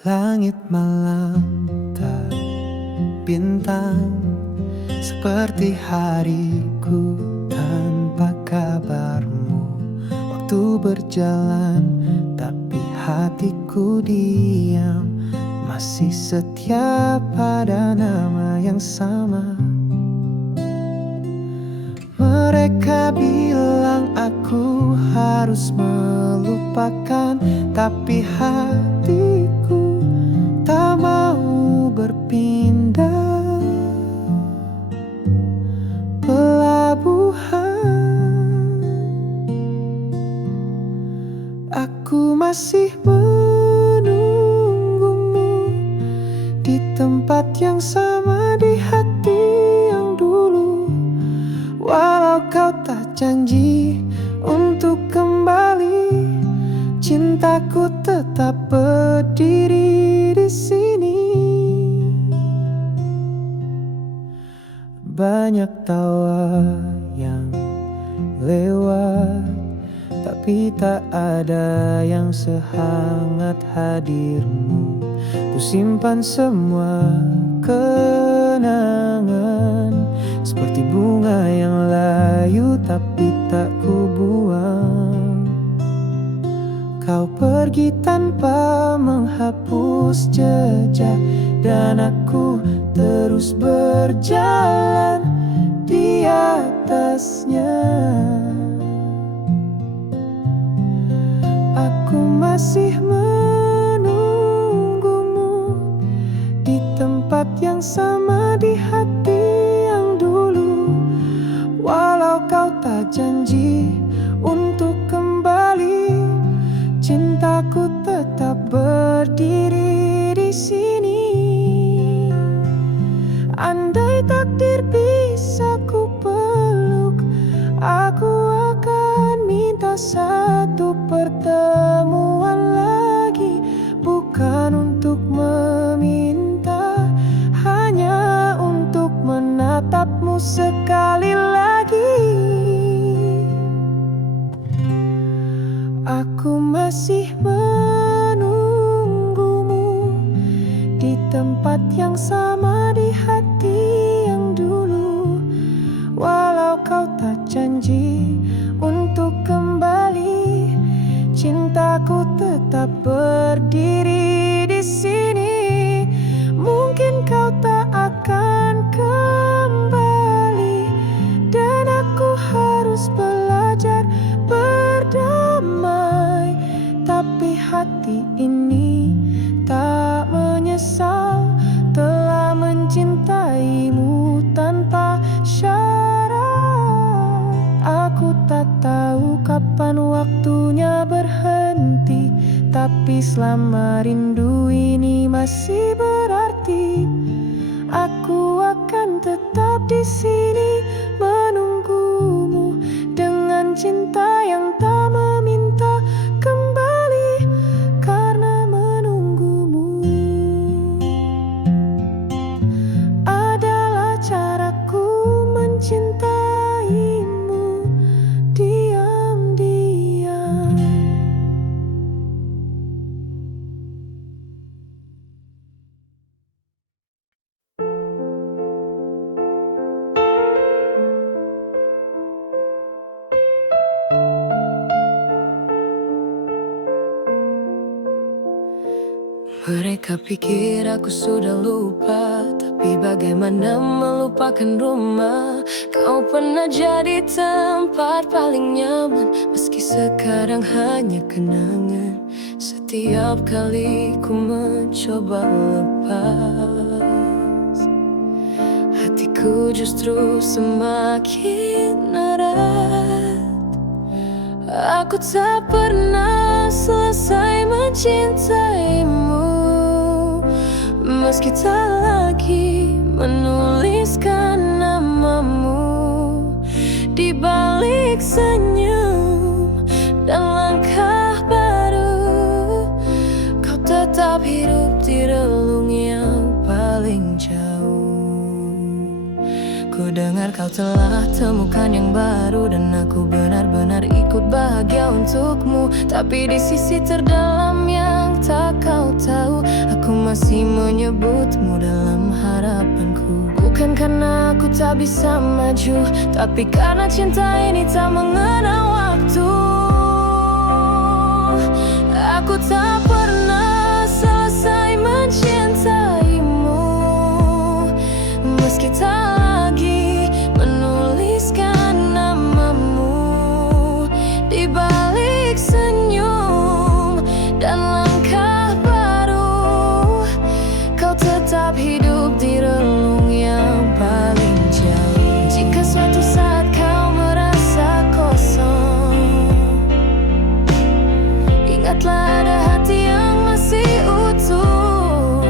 Langit malam tak bintang, seperti hariku tanpa kabarmu. Waktu berjalan tapi hatiku diam, masih setia pada nama yang sama. Mereka bilang aku harus melupakan, tapi hatiku tak mau berpindah. Pelabuhan, aku masih menunggumu di tempat yang sama, di hati yang dulu. Walau kau tak janji untuk kembali, cintaku tetap berdiri di sini. Banyak tawa yang lewat, tapi tak ada yang sehangat hadirmu. Ku simpan semua kenangan, seperti bunga yang layu tapi tak ku buang. Kau pergi tanpa menghapus jejak, dan aku terus berjalan di atasnya. Aku masih menunggumu di tempat yang sama, di hati yang dulu. Walau kau tak janji untuk kembali, cintaku tetap berdiri di sini. Andai takdir bisa ku peluk, aku akan minta satu pertemuan lagi. Bukan untuk meminta, hanya untuk menatapmu sekali lagi. Aku masih menunggumu di tempat yang sama, di hati yang dulu. Walau kau tak janji untuk kembali, cintaku tetap berdiri di sini. Mungkin kau tak akan kembali, dan aku harus belajar berdamai. Tapi hati ini tak menyesal telah mencintaimu tanpa syarat. Aku tak tahu kapan waktunya berhenti, tapi selama rindu ini masih berarti, aku akan tetap di sini menunggumu dengan cinta yang tak meminta kembali. Karena menunggumu adalah caraku mencintaimu diam-diam. Mereka pikir aku sudah lupa, tapi bagaimana melupakan rumah? Kau pernah jadi tempat paling nyaman, meski sekarang hanya kenangan. Setiap kali ku mencoba lepas, hatiku justru semakin erat. Aku tak pernah selesai mencintaimu, meski tak lagi menuliskan namamu di balik senyum dan langkah baru. Kau tetap hidup di relung yang paling jauh. Ku dengar kau telah temukan yang baru, dan aku benar-benar ikut bahagia untukmu. Tapi di sisi terdalam yang tak kau tahu, masih menyebutmu dalam harapanku. Bukan karena aku tak bisa maju, tapi karena cinta ini tak mengenal waktu. Aku tak pernah selesai mencintaimu, meski tak lagi menuliskan namamu di balik senyum dan langkah baru. Kau tetap hidup di relung yang paling jauh. Jika suatu saat kau merasa kosong, ingatlah ada hati yang masih utuh,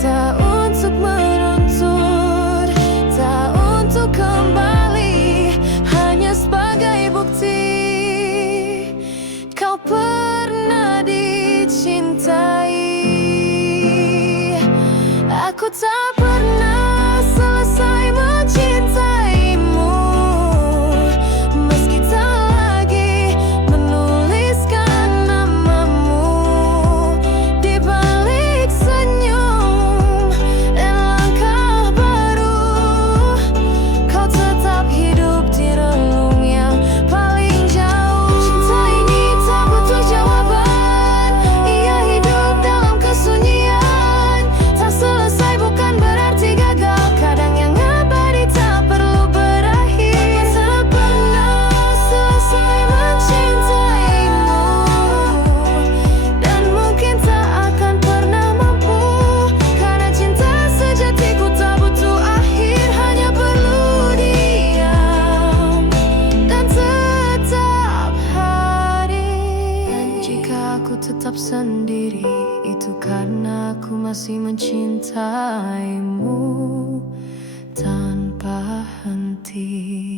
tak untuk menuntut, tak untuk kembali, hanya sebagai bukti kau pernah dicintai. Aku tak pernah selesai mencintaimu, meski tak lagi menuliskan namamu di balik senyum dan langkah baru. Kau tetap hidup di relung yang paling jauh. Cinta ini tak butuh jawaban, ia hidup dalam kesunyian. Tak selesai bukan berarti gagal, kadang yang abadi tak perlu berakhir. Tak pernah selesai mencintaimu, dan mungkin tak akan pernah mampu, karena cinta sejatiku tak butuh akhir, hanya perlu diam dan tetap hadir. Dan jika aku tetap sendiri, itu karena aku masih mencintaimu tanpa henti.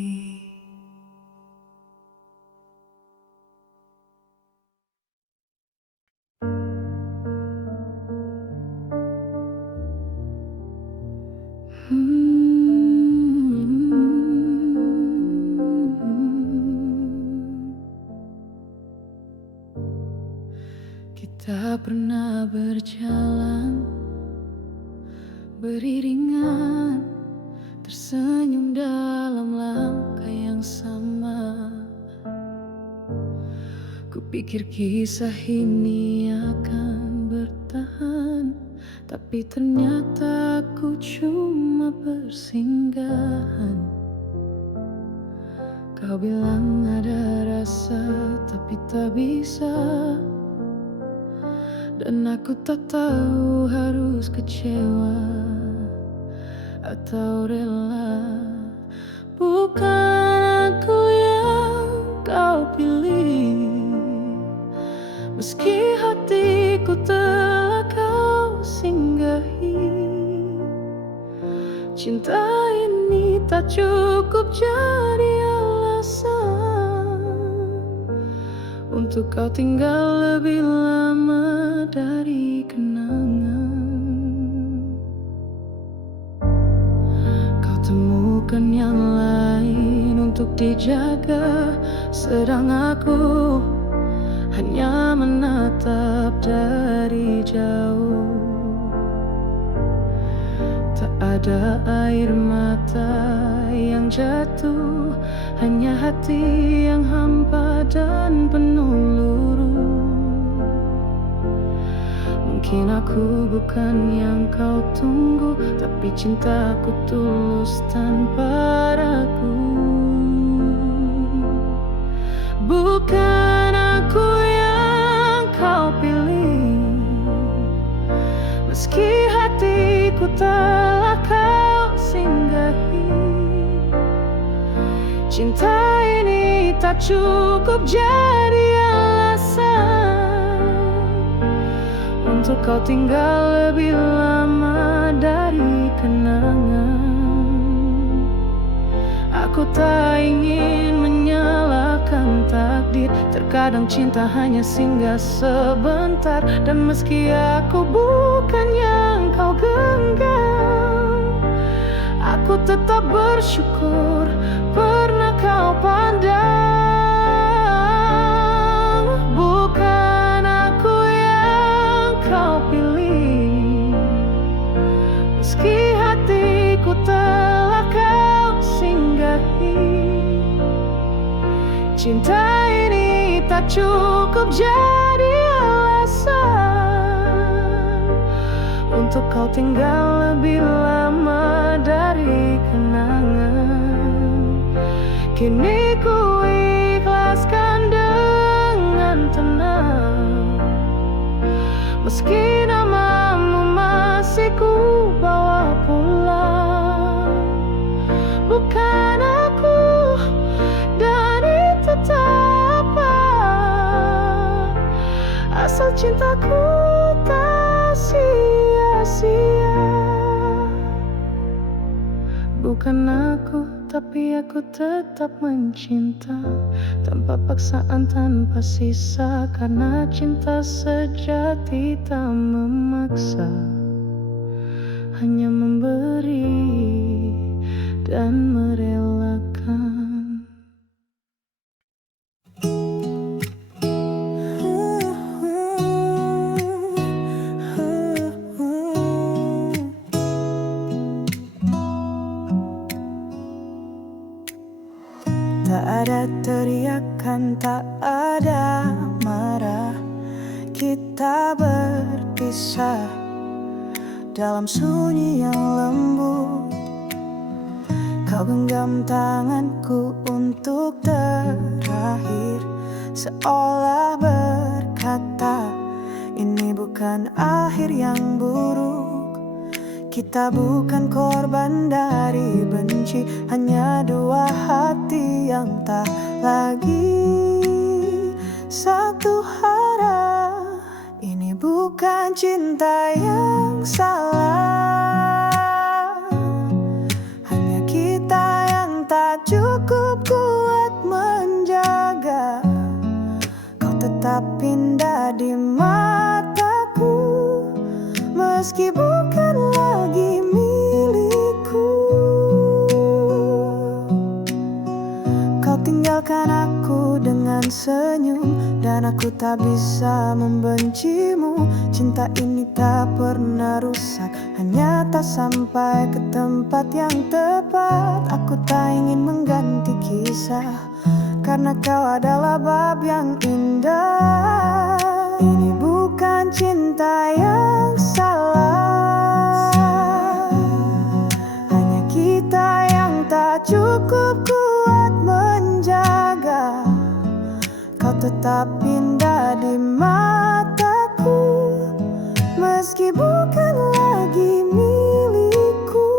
Kita pernah berjalan beriringan, tersenyum dalam langkah yang sama. Kupikir kisah ini akan bertahan, tapi ternyata aku cuma bersinggahan. Kau bilang ada rasa, tapi tak bisa, dan aku tak tahu harus kecewa atau rela. Bukan aku yang kau pilih, meski hatiku telah kau singgahi. Cinta ini tak cukup jadi alasan untuk kau tinggal lebih lama dari kenangan. Kau temukan yang lain untuk dijaga, sedang aku hanya menatap dari jauh. Tak ada air mata yang jatuh, hanya hati yang hampa dan penuh luruh. Mungkin aku bukan yang kau tunggu, tapi cintaku tulus tanpa ragu. Bukan aku yang kau pilih, meski hatiku telah kau singgahi. Cinta ini tak cukup jadi alasan untuk kau tinggal lebih lama dari kenangan. Aku tak ingin menyalahkan takdir, terkadang cinta hanya singgah sebentar. Dan meski aku bukan yang kau genggam, aku tetap bersyukur pernah kau pandang. Bukan aku yang kau Cinta ini tak cukup jadi alasan untuk kau tinggal lebih lama dari kenangan. Kini ku ikhlaskan dengan tenang, meski namamu masih ku bawa pulang. Bukan aku, dan itu tak apa, asal cintaku tak sia-sia. Bukan aku, tapi aku tetap mencinta, tanpa paksaan, tanpa sisa. Karena cinta sejati tak memaksa, hanya memberi dan merelakan. Tak ada teriakan, tak ada marah. Kita berpisah dalam sunyi yang lembut. Kau genggam tanganku untuk terakhir, seolah berkata, ini bukan akhir yang buruk. Kita bukan korban dari benci, hanya dua hati yang tak lagi satu arah. Ini bukan cinta yang salah, hanya kita yang tak cukup kuat menjaga. Kau tetap indah di mataku, meski bukan lagi milikku. Kau tinggalkan aku dengan senyum, dan aku tak bisa membencimu. Cinta ini tak pernah rusak, hanya tak sampai ke tempat yang tepat. Aku tak ingin mengganti kisah, karena kau adalah bab yang indah. Ini bukan cinta yang salah, hanya kita yang tak cukup kuat menjaga. Kau tetap indah di mataku, meski bukan lagi milikku.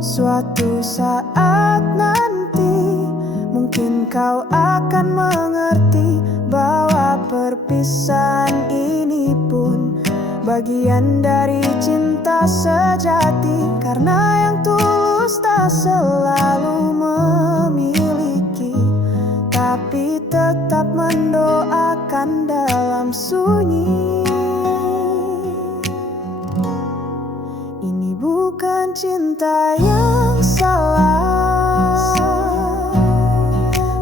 Suatu saat nanti, mungkin kau akan mengerti bahwa perpisahan ini pun bagian dari cinta sejati. Karena yang tulus tak selalu memiliki, tapi tetap mendoakan dalam sunyi. Ini bukan cinta yang salah,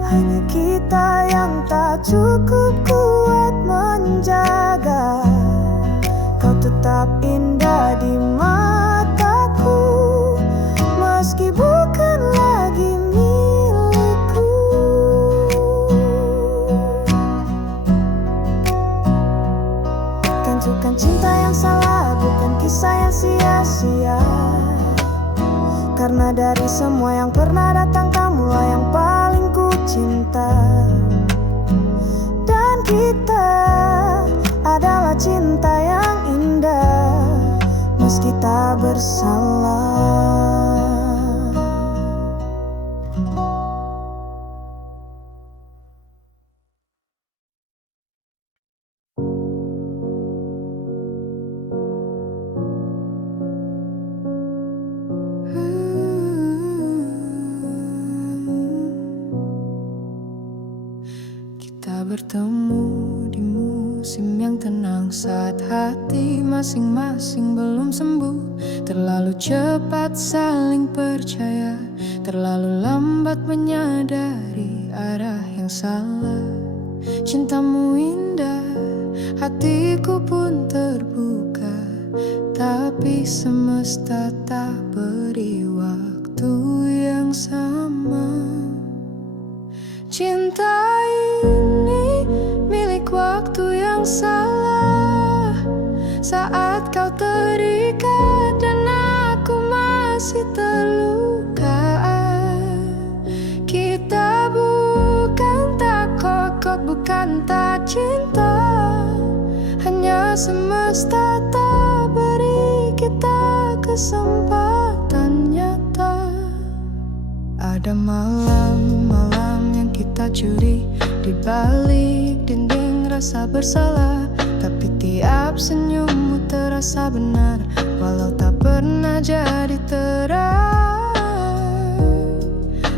hanya kita yang tak cukup kuat menjaga. Kau tetap indah di mataku, meski bukan lagi milikku. Tentukan cinta yang salah, bukan kisah yang sia-sia. Karena dari semua yang pernah datang, kamulah yang paling ku cinta. Dan kita adalah cinta yang indah, meski tak bersalah. Kita bertemu di musim yang tenang, saat hati masing-masing belum sembuh. Terlalu cepat saling percaya, terlalu lambat menyadari arah yang salah. Cintamu indah, hatiku pun terbuka, tapi semesta tak beri waktu. waktu yang sama. Cinta ini milik waktu yang salah. Saat kau terikat dan aku masih terluka. Kita bukan tak kokoh, bukan tak cinta. Hanya semesta tak beri kita kesempatan nyata. Ada malam-malam yang kita curi di balik dinding rasa bersalah. Tapi tiap senyummu terasa benar, walau tak pernah jadi terang.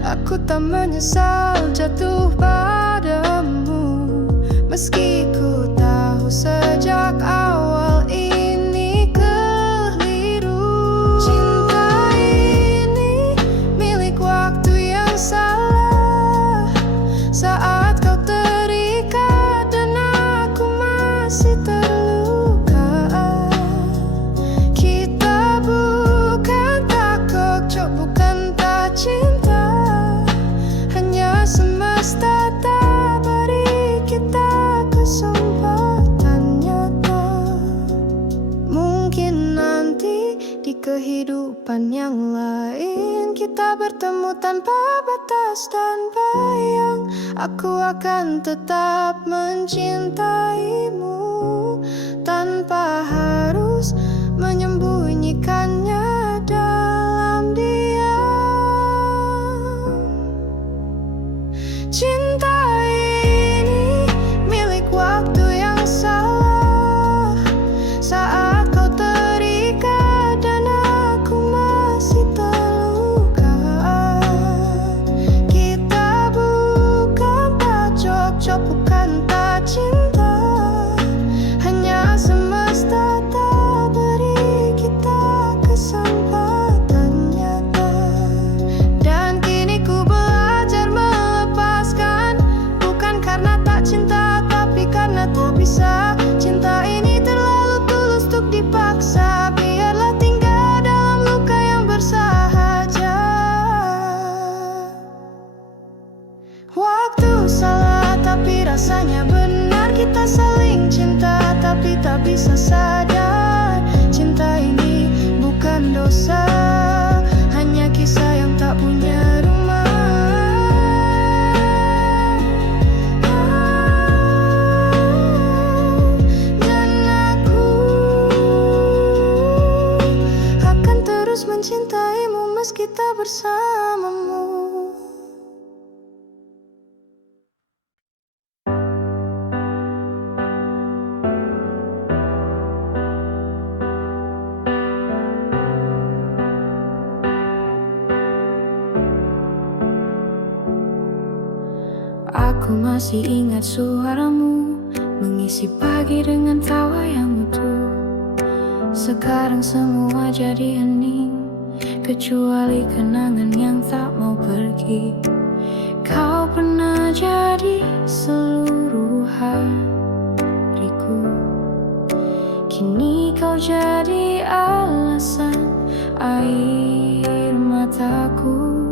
Aku tak menyesal jatuh padamu, meski ku tahu sejak awal ini keliru. Cinta ini milik waktu yang salah. Saat kau terikat dan aku masih terluka. Kita bukan tak cocok, bukan tak cinta. Hanya semesta tak beri kita kesempatan nyata. Mungkin nanti di kehidupan yang lain kita bertemu tanpa batas dan bayang. Aku akan tetap mencintaimu tanpa harus menyembunyikannya dalam diam. Cinta ini milik waktu yang salah. Saat kau terikat dan aku masih terluka. Kita bukan tak cocok, bukan tak cinta. Hanya semesta tak beri kita kesempatan nyata. Dan kini ku belajar melepaskan, bukan karena tak cinta, tapi karena tak bisa. Cinta ini terlalu tulus untuk dipaksa. Biarlah tinggal dalam luka yang bersahaja. Waktu salah tapi rasanya benar. Kita saling cinta tapi tak bisa sadar. Cinta ini bukan dosa, hanya kisah yang tak punya rumah. Dan aku akan terus mencintaimu meski tak bersamamu. Aku masih ingat suaramu mengisi pagi dengan tawa yang utuh. Sekarang semua jadi hening, kecuali kenangan yang tak mau pergi. Kau pernah jadi seluruh hariku. Kini kau jadi alasan air mataku.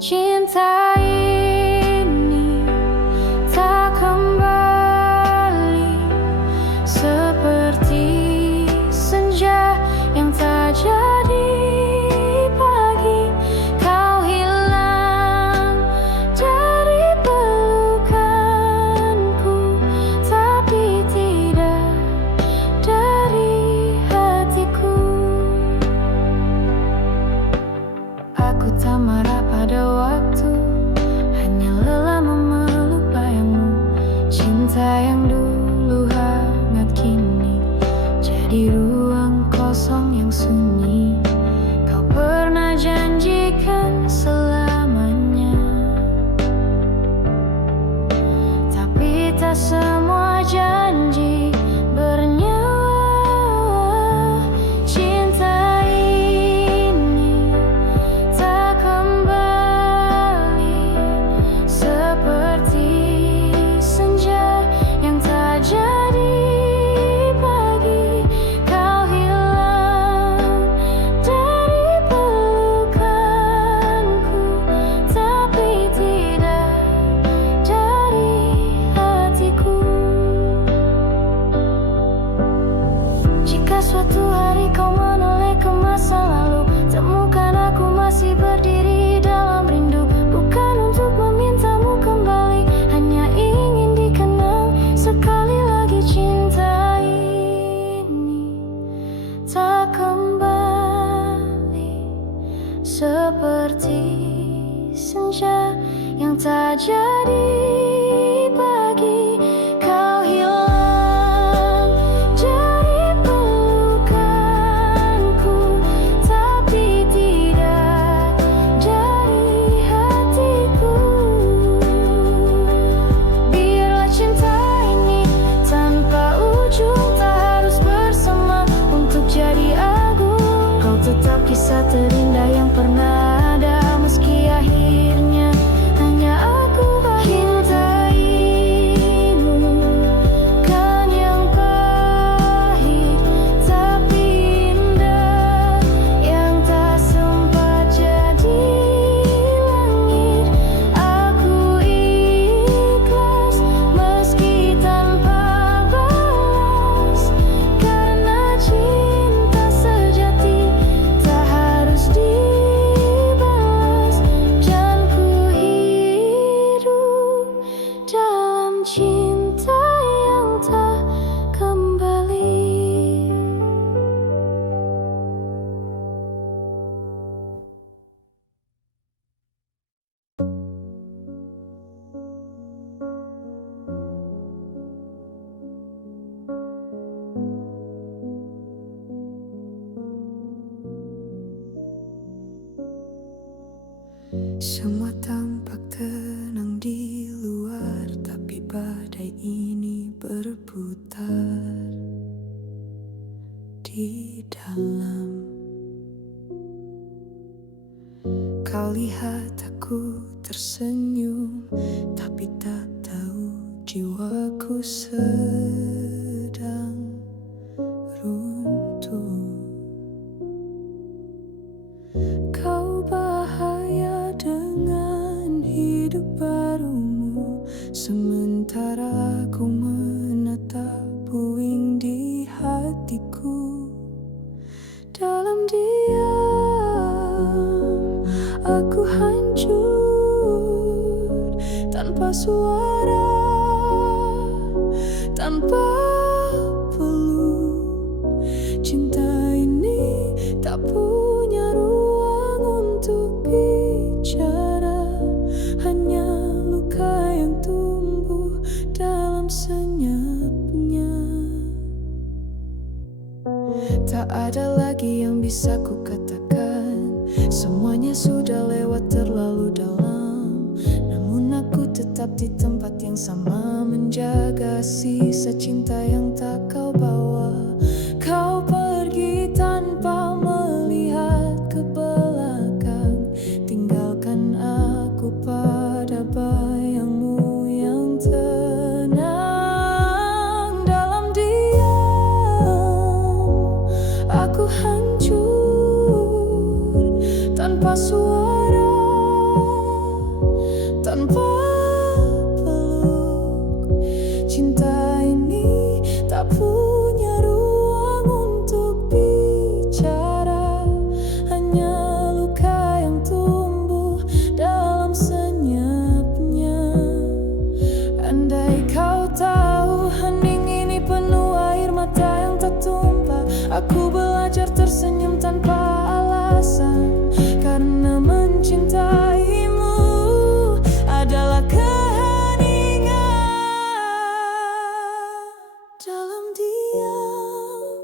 Cinta ini tak kembali seperti senja yang tak jadi pagi. Kau hilang dari pelukanku, tapi tidak dari hatiku. Aku tak marah pada waktu, hanya lelah memeluk bayangmu. Cinta yang dulu hangat kini jadi ruang kosong yang sunyi. Kau pernah janjikan selamanya, tapi tak semua janji bernyawa. Cinta ini tak kembali seperti senja yang tak jadi pagi. Kau hilang dari pelukanku, pagi kau hilang dari pelukanku, tapi tidak dari hatiku. Biarlah cinta ini tanpa ujung, tak harus bersama untuk jadi agung. Kau tetap kisah terindah yang pernah ada, meski akhirnya hanya aku mencintaimu. Kan yang pahit tapi indah, yang tak sempat jadi langit. Aku ikhlas meski tanpa balas, karena cinta sejati tak harus dibalas. Dan ku hidup dalam cinta yang tak kembali. Semua tampak tenang di luar, tapi badai ini berputar di dalam. Kau lihat aku tersenyum, tapi tak tahu jiwaku sedang runtuh. Kau bahaya dengan hidup barumu, sementara aku menatap puing di hatiku. Dalam diam aku hancur, tanpa suara, tanpa peluk. Cinta ini tak punya ruang untuk bicara, hanya luka yang tumbuh dalam senyapnya. Tak ada lagi yang bisa ku katakan, semuanya sudah lewat terlalu dalam. Namun aku tetap di tempat yang sama, menjaga sisa cinta yang tak kau bawa. Kau pergi tanpa melihat ke belakang, tinggalkan aku pada bayangmu yang tenang. Dalam diam aku hancur, tanpa suara, tanpa peluk. Cinta ini tak punya ruang untuk bicara, hanya luka yang tumbuh dalam senyapnya. Andai kau tahu hening ini penuh air mata yang tak tumpah, aku belajar tersenyum tanpa alasan, karena mencintaimu adalah keheningan. Dalam diam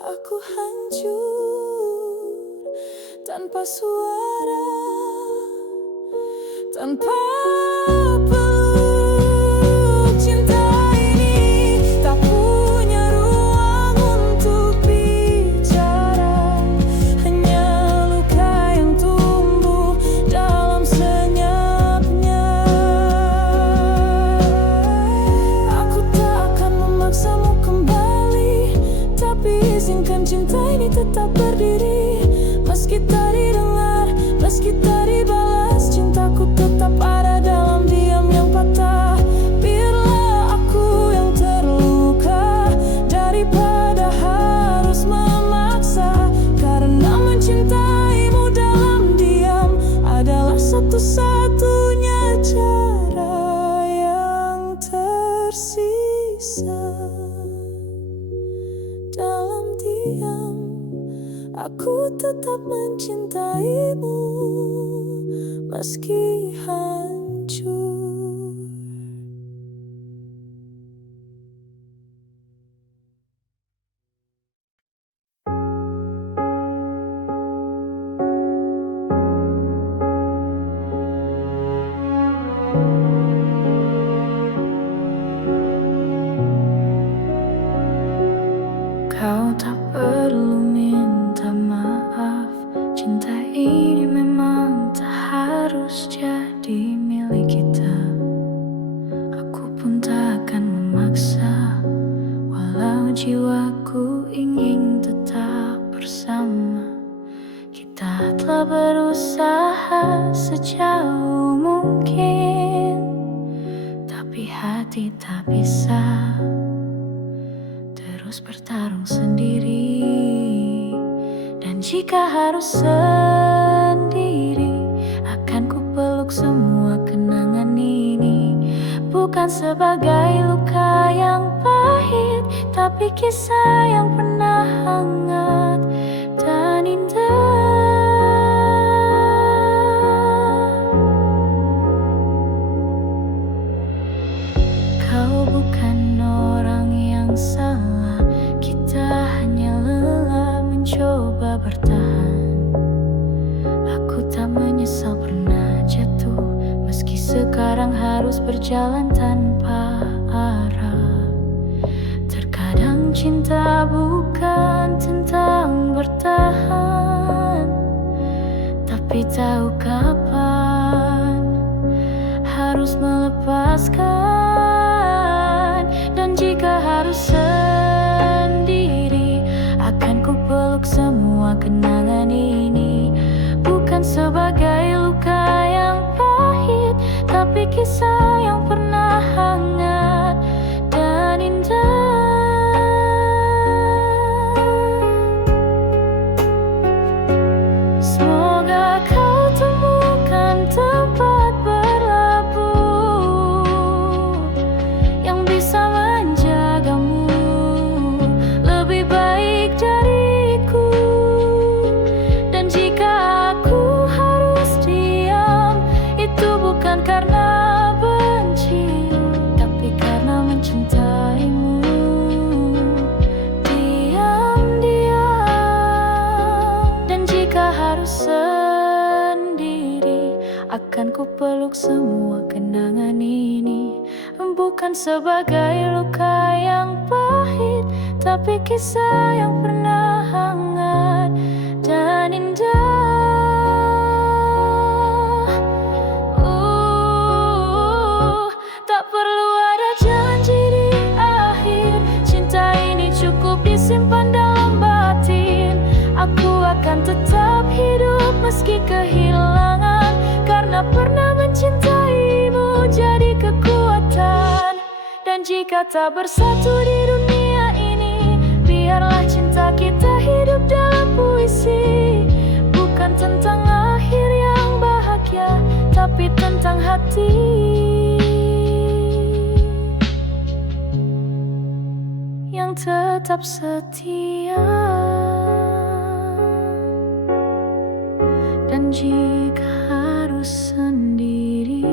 aku hancur, tanpa suara, tanpa peluk. Cinta ini tak punya ruang untuk bicara, hanya luka yang tumbuh dalam senyapnya. Aku tak akan memaksamu kembali, tapi izinkan cinta ini tetap berdiri. Meski tak didengar, meski tak dibalas, cintaku tetap ada dalam diam yang patah. Biarlah aku yang terluka daripada harus memaksa, karena mencintaimu dalam diam adalah satu-satunya cara yang tersisa. Dalam diam aku tetap mencintaimu, meski hancur. Kau tak perlu minta maaf. Cinta ini memang tak harus jadi milik kita. Aku pun tak akan memaksa, walau jiwaku ingin tetap bersama. Kita telah berusaha sejauh mungkin, tapi hati tak bisa terus bertarung sendiri. Dan jika harus sendiri, akan ku peluk semua kenangan ini. Bukan sebagai luka yang pahit, tapi kisah yang pernah hangat dan indah. Kau bukan orang yang salah, kita hanya lelah mencoba bertahan. Aku tak menyesal pernah jatuh, meski sekarang harus berjalan tanpa arah. Terkadang cinta bukan tentang bertahan, tapi tahu kapan harus melepaskan. Dan jika harus sendiri, akan ku peluk semua kenangan ini. Bukan sebagai luka yang pahit, tapi kisah yang pernah hangat dan indah. Semoga kau temukan tempat berlabuh yang bisa menjagamu lebih baik dariku. Dan jika aku harus diam, itu bukan karena benci, tapi karena mencintaimu. Diam-diam. Dan jika harus sendiri, akan ku peluk semua kenangan ini. Bukan sebagai luka yang pahit, tapi kisah yang pernah hangat dan indah. Tak perlu ada janji di akhir, cinta ini cukup disimpan dalam batin. Aku akan tetap hidup meski kehilangan, karena pernah mencintaimu jadi kekuatan. Dan jika tak bersatu di dunia ini, biarlah cinta kita hidup dalam puisi. Bukan tentang akhir yang bahagia, tapi tentang hati yang tetap setia. Dan jika harus sendiri,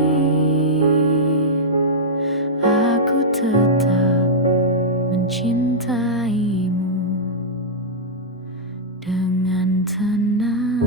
aku tetap mencintaimu dengan tenang.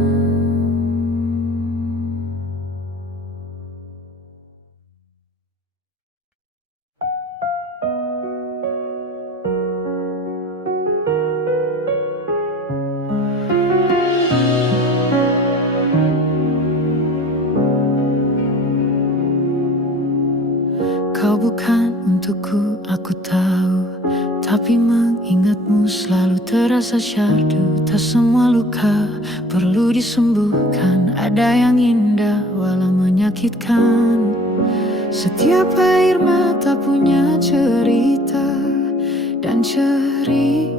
Kau bukan untukku, aku tahu, tapi mengingatmu selalu terasa syahdu. Tak semua luka perlu disembuhkan, ada yang indah walau menyakitkan. Setiap air mata punya cerita, dan ceritaku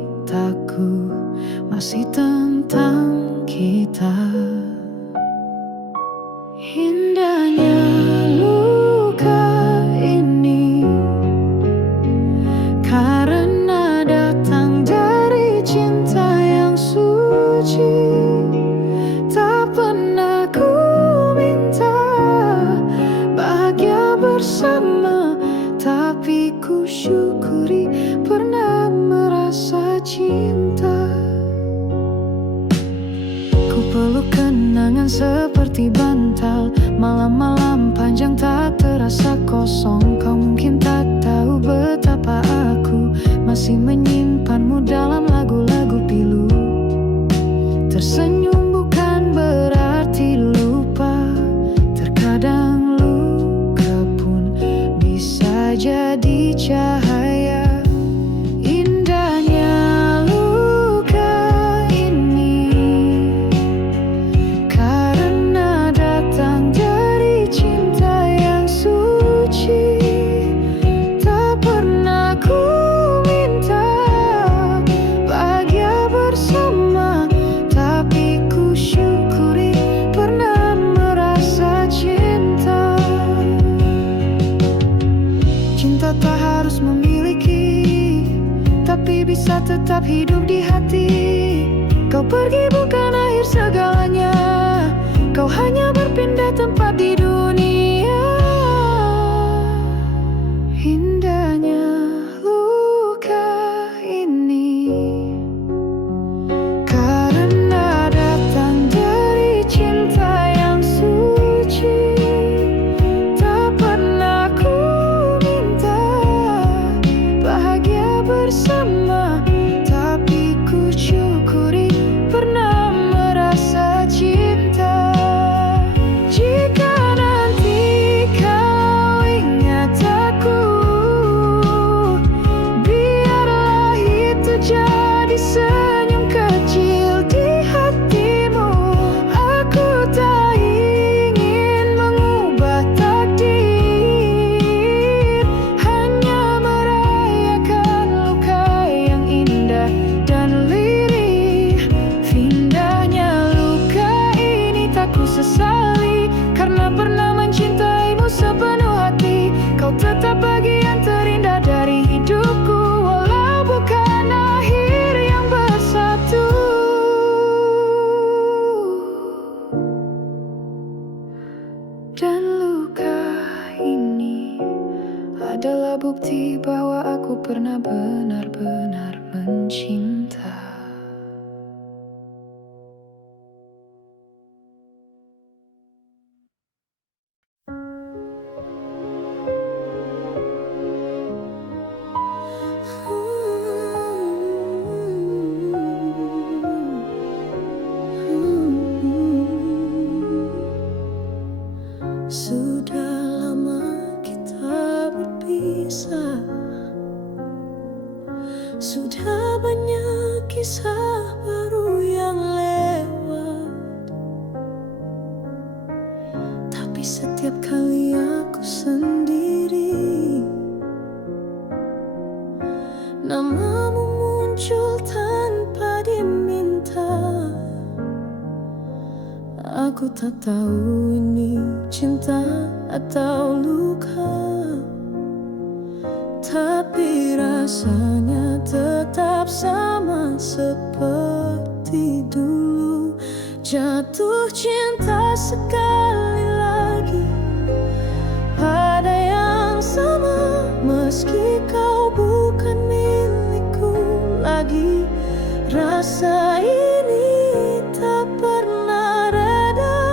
masih tentang kita. Indahnya luka ini karena datang dari cinta yang suci. Tak pernah ku minta bahagia bersama, tapi ku syukuri pernah merasa cinta. Ku peluk kenangan Kenangan seperti bantal, malam-malam panjang tak terasa kosong. Kau mungkin tak tahu betapa aku masih menyimpanmu dalam lagu-lagu pilu. Tersenyum bukan berarti lupa, terkadang luka pun bisa jadi cahaya. Indahnya luka ini karena datang dari cinta yang suci. Tak pernah ku minta bahagia bersama, tapi ku syukuri pernah merasa cinta. Cinta tak harus memiliki, tapi bisa tetap hidup di hati. Kau pergi bukan akhir segalanya, kau hanya berpindah tempat di dunia. Indahnya luka ini karena datang dari cinta yang suci. Tak pernah ku minta bahagia bersama, tapi ku syukuri pernah merasa cinta. Jika nanti kau ingat aku, biarlah itu jadi senyum kecil di hatimu. Aku tak ingin mengubah takdir, hanya merayakan luka yang indah dan lirih. Indahnya luka ini tak ku sesali, karena pernah mencintaimu sepenuh hati. Kau tetap bagian terindah dari hidupku, walau bukan akhir yang bersatu. Dan luka ini adalah bukti bahwa aku pernah benar-benar mencinta. Sudah lama kita berpisah, sudah banyak kisah baru yang lewat, tapi setiap kali aku sendiri, namamu muncul tanpa diminta. Aku tak tahu ini cinta atau luka, tapi rasanya tetap sama seperti dulu. Jatuh cinta sekali lagi pada yang sama, meski kau bukan milikku lagi. Rasa ini tak pernah reda,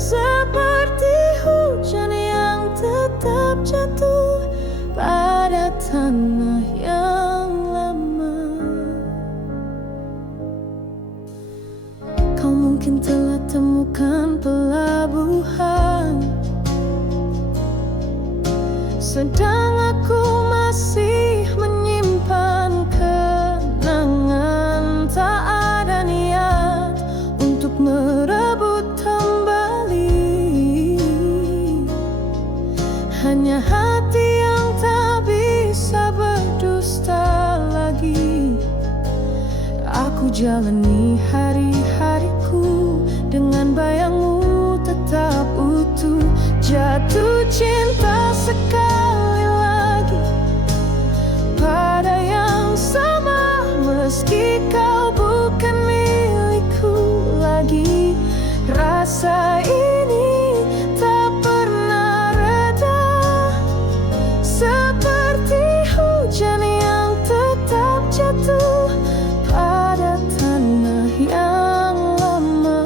seperti hujan yang tetap jatuh pada tanah yang lama. Kau mungkin telah temukan pelabuhan, sedang aku masih menyimpan kenangan. Tak ada niat untuk merebut kembali, hanya hati yang tak bisa berdusta lagi. Aku jalani hari-hariku dengan bayangmu tetap utuh. Jatuh cinta sekali lagi pada yang sama, meski kau bukan milikku lagi. Rasa ini tak pernah reda, seperti hujan yang tetap jatuh pada tanah yang lama.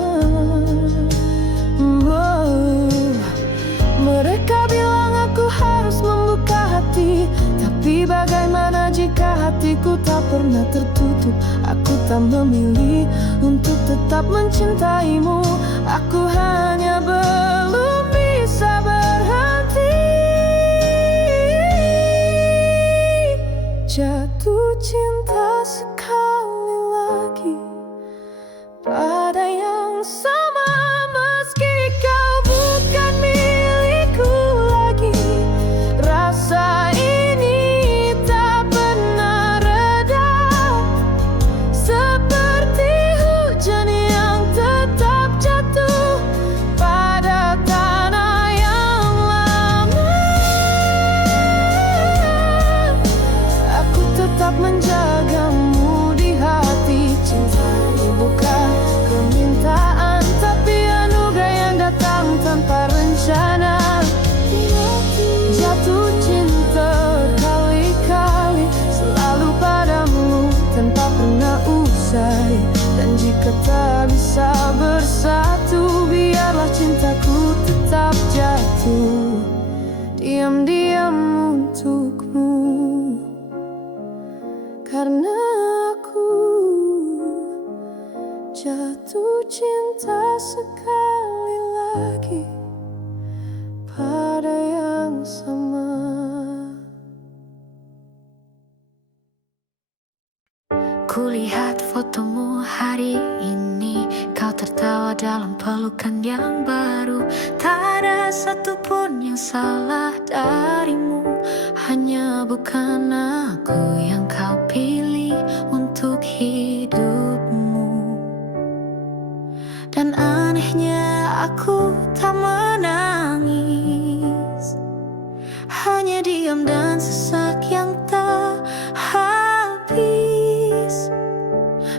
hatiku tak pernah tertutup. Aku tak memilih untuk tetap mencintaimu. Aku hanya belum bisa berhenti. Jatuh cinta sekali lagi pada yang sama, meski kau bukan milikku lagi. Rasa ini tak pernah reda, seperti hujan yang tetap jatuh pada tanah yang lama. Aku tetap menjagamu di hati. Cinta ini bukan permintaan, tapi anugerah yang datang tanpa rencana. Jatuh cinta kali-kali, selalu padamu tanpa pernah usai. Dan jika tak bisa bersatu, biarlah cintaku tetap jatuh diam-diam untukmu. Karena aku jatuh cinta sekali lagi pada yang sama. Kulihat fotomu hari ini, kau tertawa dalam pelukan yang baru. Tak ada satupun yang salah darimu, hanya bukan aku yang kau pilih untuk hidupmu. Dan anehnya aku tak menangis, hanya diam dan sesak yang tak habis.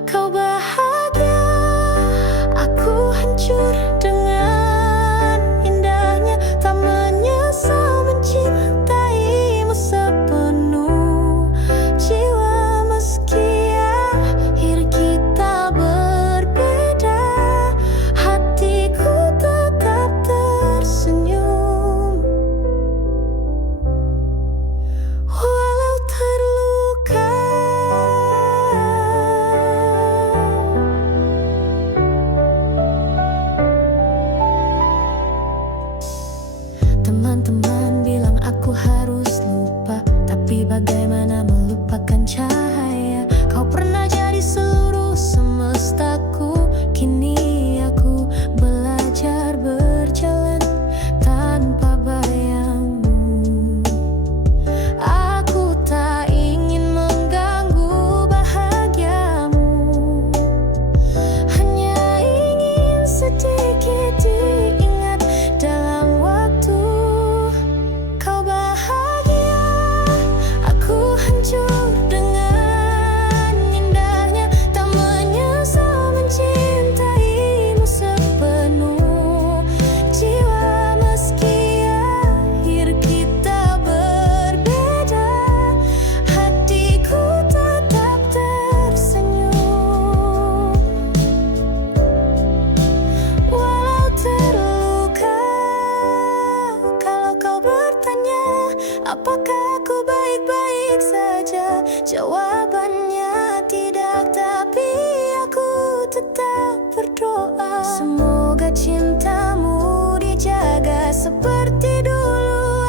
Kau bahagia, aku hancur dengan indahnya. Tak menyesal mencintaimu sepenuh jiwa, meski akhir kita berbeda. Hatiku tetap tersenyum, walau terluka. Teman-teman bilang aku harus lupa, tapi bagaimana melupakan cahaya? Kau pernah jadi seluruh semestaku. Kini aku belajar berjalan tanpa bayangmu. Aku tak ingin mengganggu bahagiamu, hanya ingin sedikit diingat dalam waktu. Kau bahagia, aku hancur dengan indahnya. Tak menyesal mencintaimu sepenuh jiwa, meski akhir kita berbeda. Hatiku tetap tersenyum, walau terluka. Kalau kau bertanya apakah aku baik-baik saja, jawabannya tidak, tapi aku tetap berdoa. Semoga cintamu dijaga seperti dulu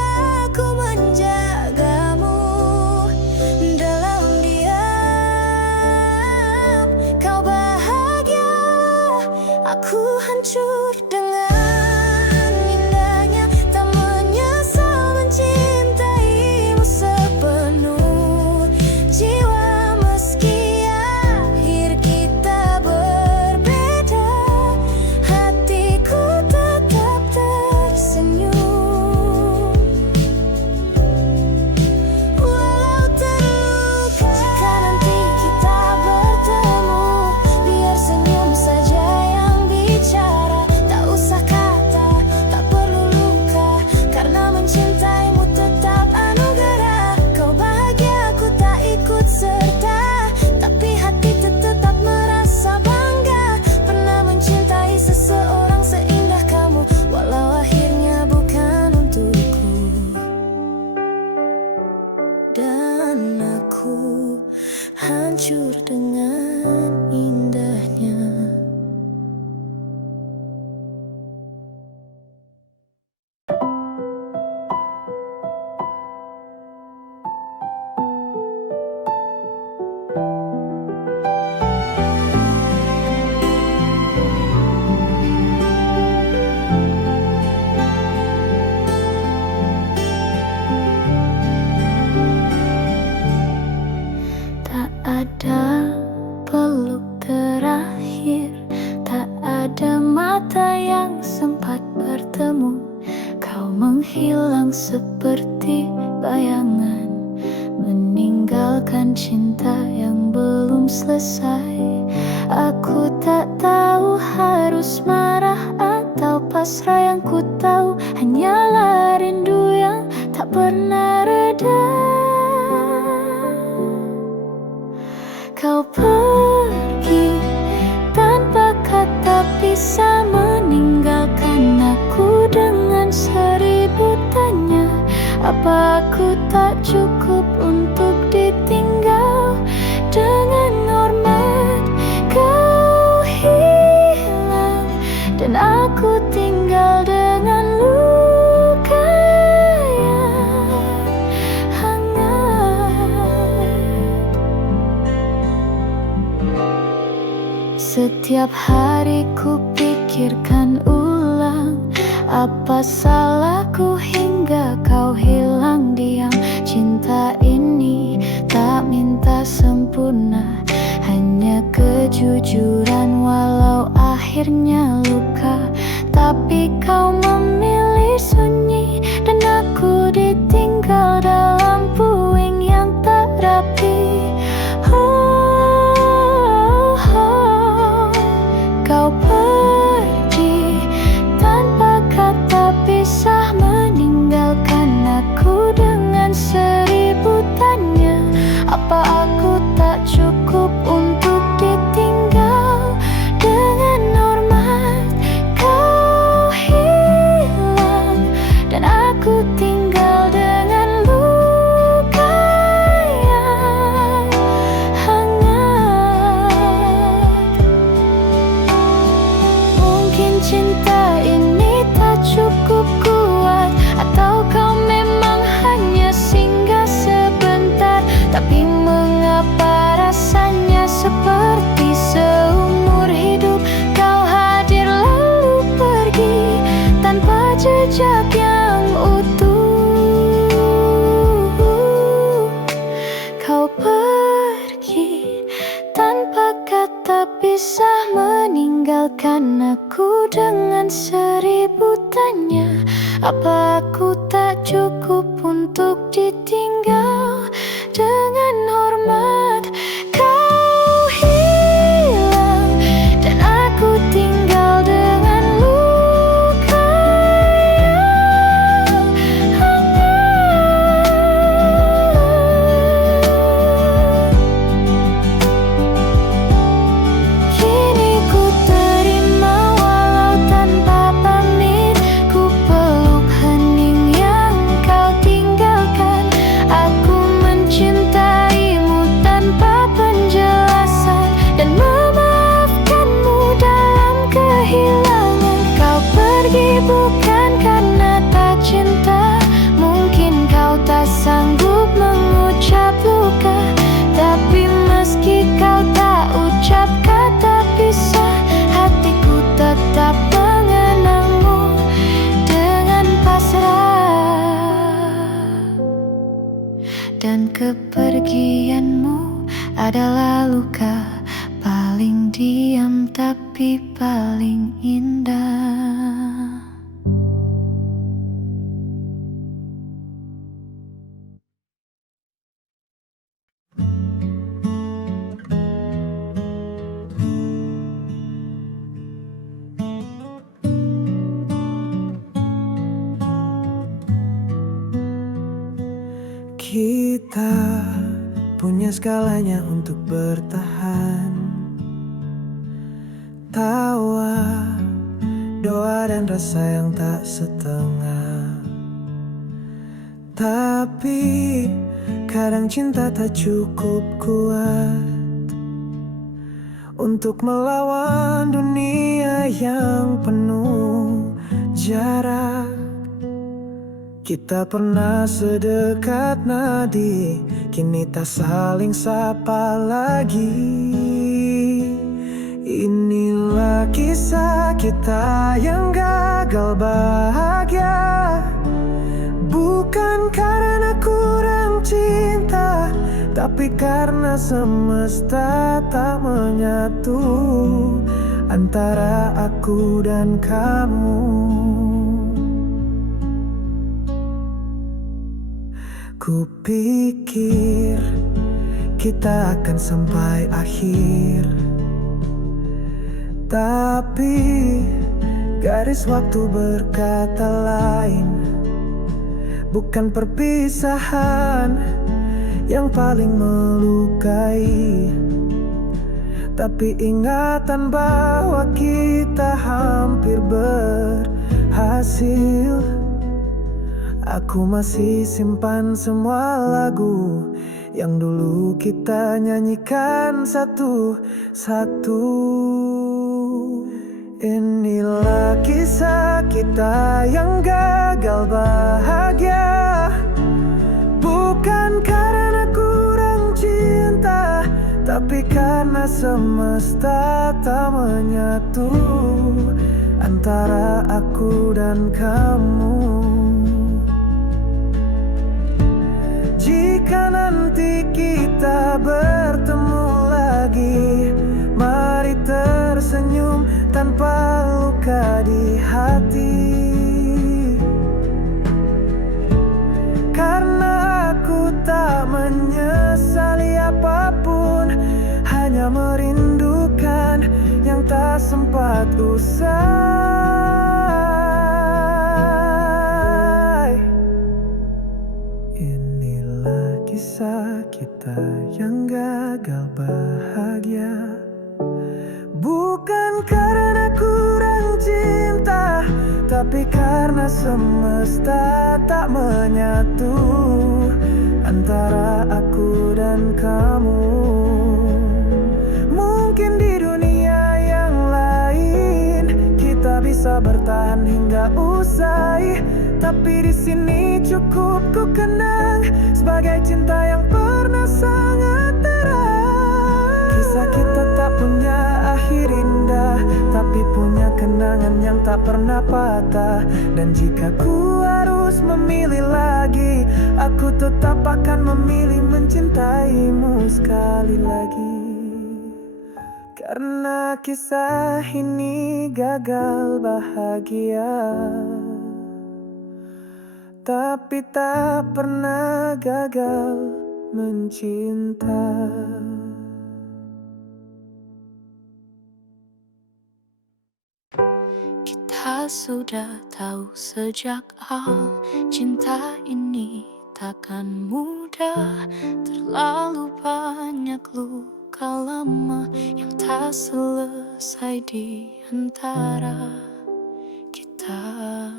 aku menjagamu. Dalam diam kau bahagia, aku hancur dengan indahnya. Tak menyesal mencintaimu sepenuh jiwa, meski akhir kita berbeda. Hatiku seperti bayangan, meninggalkan cinta yang belum selesai. Aku tak tahu harus marah atau pasrah. Yang ku tahu hanyalah rindu yang tak pernah reda. Kau pergi tanpa kata pisah, meninggalkan aku dengan 1000 tanya. Apa aku tak cukup untuk ditinggal dengan hormat? Kau hilang dan aku tinggal dengan luka yang hangat. Setiap hari ku pikirkan ulang, apa salahku hingga kau hilang diam. Cinta ini tak minta sempurna, hanya kejujuran walau akhirnya luka. Tapi kau memilih sunyi dan aku ditinggal dalam puing yang tak rapi. Kau pergi tanpa kata pisah, meninggalkan aku dengan 1000 tanya. Apa aku tak cukup untuk ditinggal dengan hormat? Kau hilang dan aku tinggal dengan luka yang hangat. Mungkin cinta ini tak cukup kuat, atau kau memang hanya singgah sebentar. Tapi mengapa rasanya seperti seumur hidup? Kau hadir lalu pergi tanpa jejak yang utuh. Kau pergi tanpa kata pisah, meninggalkan aku dengan 1000 tanya. Apa aku tak cukup untuk ditinggal dengan hormat? Kau hilang dan aku tinggal dengan luka yang hangat. Kini ku terima walau tanpa pamit, ku peluk hening yang kau tinggalkan. Aku mencintaimu tanpa penjelasan dan memaafkanmu dalam kehilangan. Kau pergi bukan karena tak cinta, mungkin kau tak sanggup mengucap luka. Tapi meski kau tak ucap kata pisah, hatiku tetap mengenangmu dengan pasrah. Dan kepergianmu adalah luka paling diam tapi paling indah. Kita punya segalanya untuk bertahan. Tawa, doa dan rasa yang tak setengah. Tapi kadang cinta tak cukup kuat untuk melawan dunia yang penuh jarak. Kita pernah sedekat nadi, kini tak saling sapa lagi. Inilah kisah kita yang gagal bahagia, bukan karena kurang cinta, tapi karena semesta tak menyatu antara aku dan kamu. Kupikir kita akan sampai akhir, tapi garis waktu berkata lain. Bukan perpisahan yang paling melukai, tapi ingatan bahwa kita hampir berhasil. Aku masih simpan semua lagu yang dulu kita nyanyikan satu-satu. Inilah kisah kita yang gagal bahagia, bukan karena kurang cinta, tapi karena semesta tak menyatu antara aku dan kamu. Jika nanti kita bertemu lagi, mari tersenyum tanpa luka di hati. Karena aku tak menyesali apapun, hanya merindukan yang tak sempat usai. Inilah kisah kita yang gagal bahagia, bukan karena kurang cinta, tapi karena semesta tak menyatu antara aku dan kamu. Mungkin di dunia yang lain kita bisa bertahan hingga usai, tapi di sini cukup ku kenang sebagai cinta yang pernah sangat terang. Kisah kita tak punya akhir indah, tapi punya kenangan yang tak pernah patah. Dan jika ku harus memilih lagi, aku tetap akan memilih mencintaimu sekali lagi. Karena kisah ini gagal bahagia, tapi tak pernah gagal mencinta. Kita sudah tahu sejak awal, cinta ini takkan mudah. Terlalu banyak luka lama yang tak selesai di antara kita.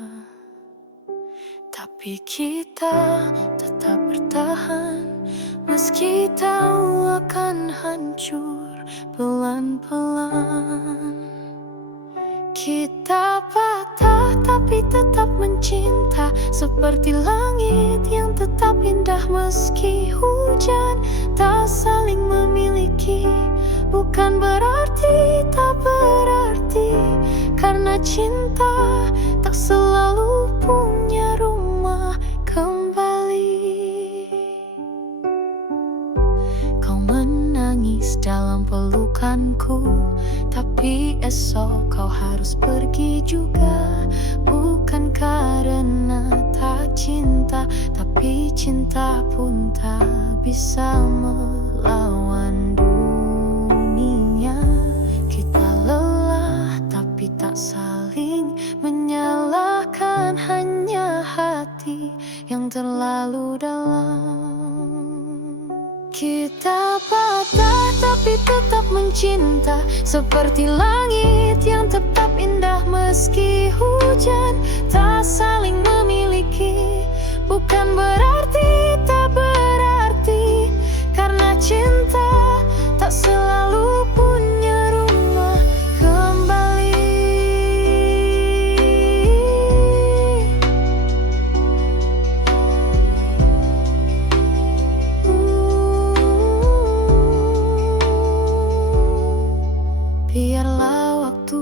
Tapi kita tetap bertahan, meski tahu akan hancur pelan-pelan. Kita patah tapi tetap mencinta, seperti langit yang tetap indah meski hujan. Tak saling memiliki, bukan berarti tak berarti, karena cinta tak selalu punya rumah kembali. Kau menangis dalam pelukanku, tapi esok kau harus pergi juga. Bukan karena tak cinta, tapi cinta pun tak bisa melawan dunia. Kita lelah tapi tak saling menyalahkan, hanya hati yang terlalu dalam. Kita patah tapi tetap mencinta, seperti langit yang tetap indah meski hujan. Tak saling memiliki, bukan berarti tak berarti, karena cinta tak selalu punya rumah kembali. Biarlah waktu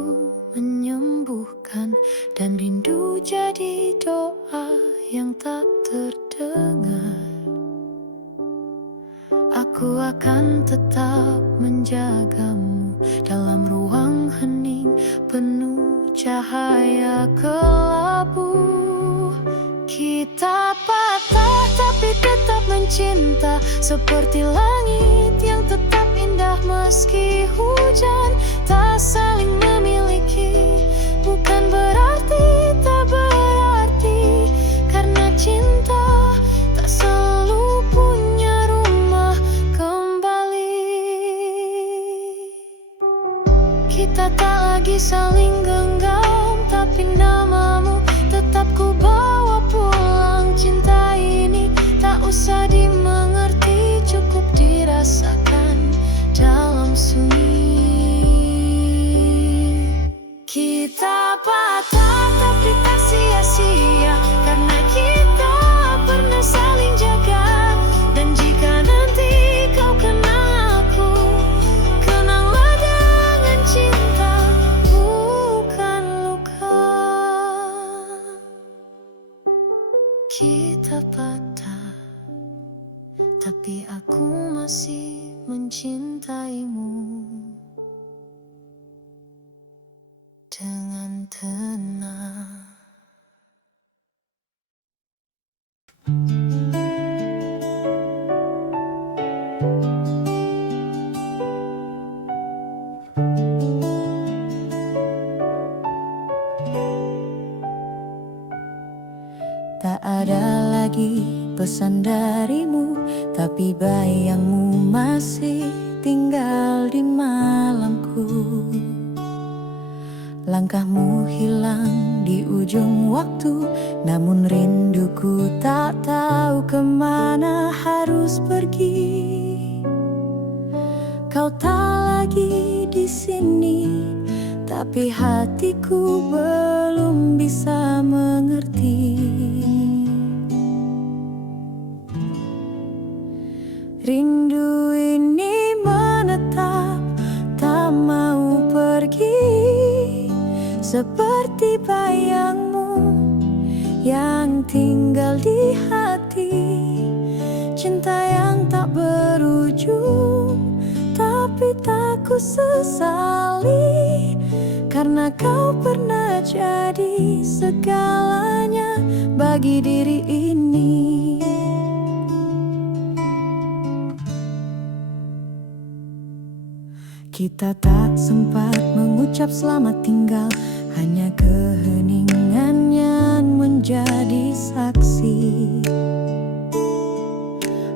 menyembuhkan, dan rindu jadi doa yang tak terdengar. Aku akan tetap menjagamu dalam ruang hening penuh cahaya kelabu. Kita patah tapi tetap cinta seperti langit yang tetap indah meski hujan. Tak saling memiliki bukan berarti tak berarti, karena cinta tak selalu punya rumah kembali. Kita tak lagi saling genggam, tapi namamu tetap ku bawa pulang. Cinta ini tak usah dimengerti, cukup dirasakan dalam sunyi. Kita patah tapi tak sia-sia, karena kita pernah saling jaga. Dan jika nanti kau kenal aku, kenanglah dengan cinta bukan luka. Kita patah, tapi aku masih mencintaimu dengan tenang. Tak ada lagi pesan darimu, tapi bayangmu masih tinggal di malamku. Langkahmu hilang di ujung waktu, namun rinduku tak tahu kemana harus pergi. Kau tak lagi di sini, tapi hatiku belum bisa mengerti. Rindu ini menetap, tak mau pergi, seperti bayangmu yang tinggal di hati. Cinta yang tak berujung, tapi tak ku sesali, karena kau pernah jadi segalanya bagi diri ini. Kita tak sempat mengucap selamat tinggal, hanya keheningannya menjadi saksi.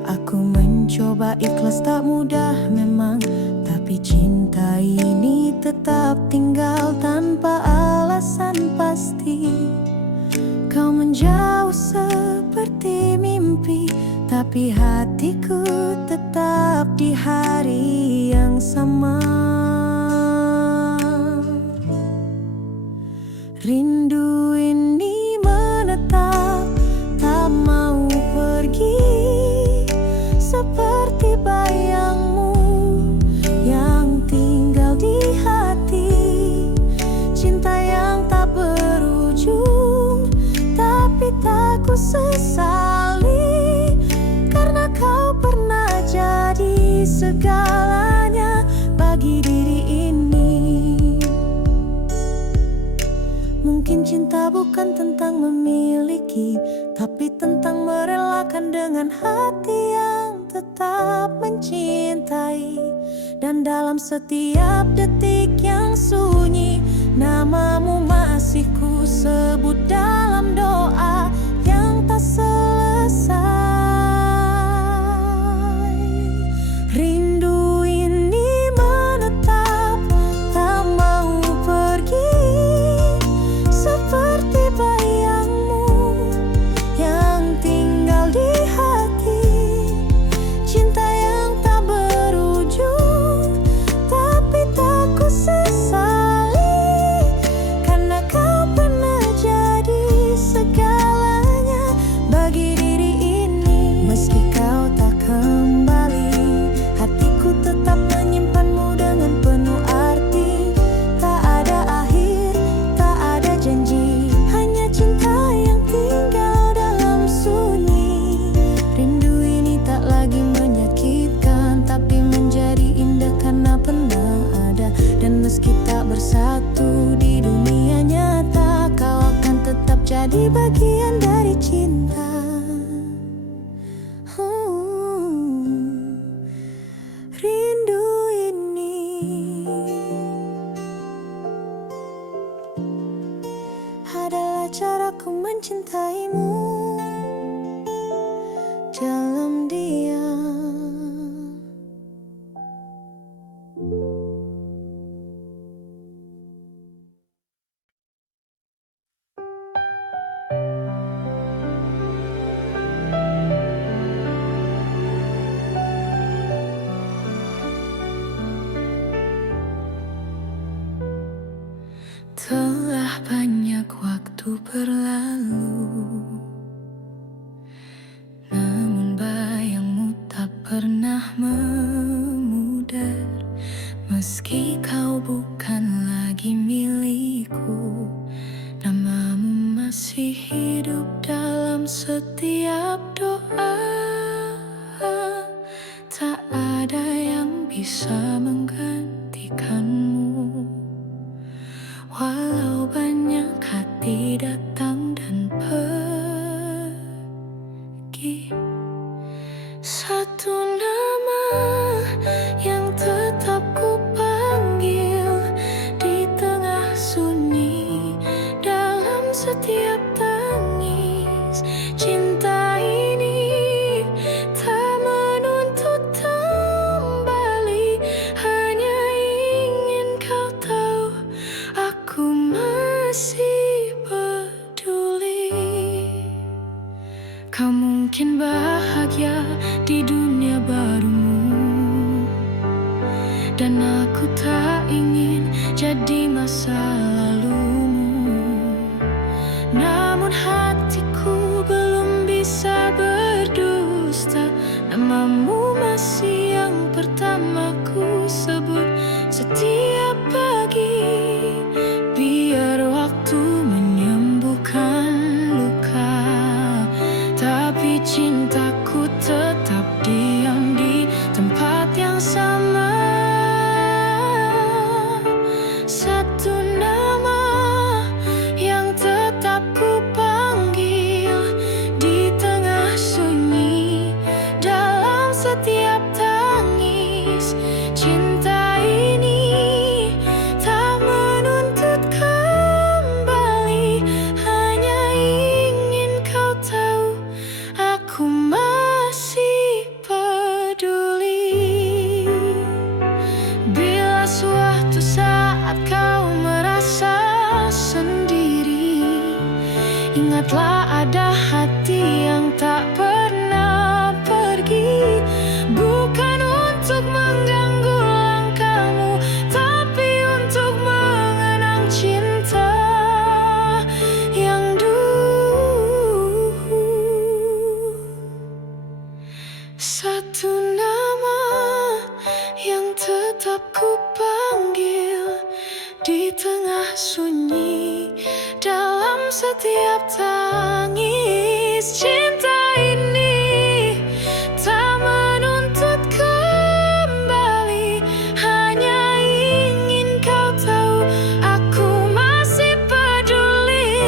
Aku mencoba ikhlas, tak mudah memang, tapi cinta ini tetap tinggal tanpa alasan pasti. Kau menjauh seperti mimpi, tapi hatiku tetap di hari yang sama. Rindu ini menetap, tak mau pergi, seperti bayangmu yang tinggal di hati. Cinta yang tak berujung, tapi tak ku sesali, karena kau pernah jadi segalanya bagi diri ini. Mungkin cinta bukan tentang memiliki, tapi tentang merelakan dengan hati yang tetap mencintai. Dan dalam setiap detik yang sunyi, namamu masih ku sebut dalam doa yang tak selesai. Rindu ini menetap, tak mau pergi, seperti bayangmu yang tinggal di hati. Cinta yang tak berujung, tapi tak ku sesali, karena kau pernah jadi segalanya bagi diri ini. Telah banyak waktu berlalu, namun bayangmu tak pernah memudar. Meski kau bukan lagi milikku, namamu masih hidup dalam setiap doa. Tak ada yang bisa menggantikanmu, walau banyak hati datang dan pergi. Satu nama yang tetap ku panggil di tengah sunyi, dalam setiap tangis. Cinta ini tak menuntut kembali, hanya ingin kau tahu aku masih peduli. Kau mungkin bahagia di dunia barumu, dan aku tak ingin jadi masa lalumu. Namun hatiku belum bisa berdusta, namamu masih yang pertama ku sebut setiap pagi. Biar waktu menyembuhkan luka, tapi cintaku tetap diam di tempat yang sama. Satu nama yang tetap ku panggil di tengah sunyi, dalam setiap tangis. Cinta ini tak menuntut kembali, hanya ingin kau tahu aku masih peduli. Bila suatu saat kau merasa sendiri, ingatlah ada hati yang tak pernah pergi. Bukan untuk mengganggu langkahmu, tapi untuk mengenang cinta yang dulu. Satu nama yang tetap ku panggil di tengah sunyi, dalam setiap tangis. Cinta ini tak menuntut kembali, hanya ingin kau tahu aku masih peduli.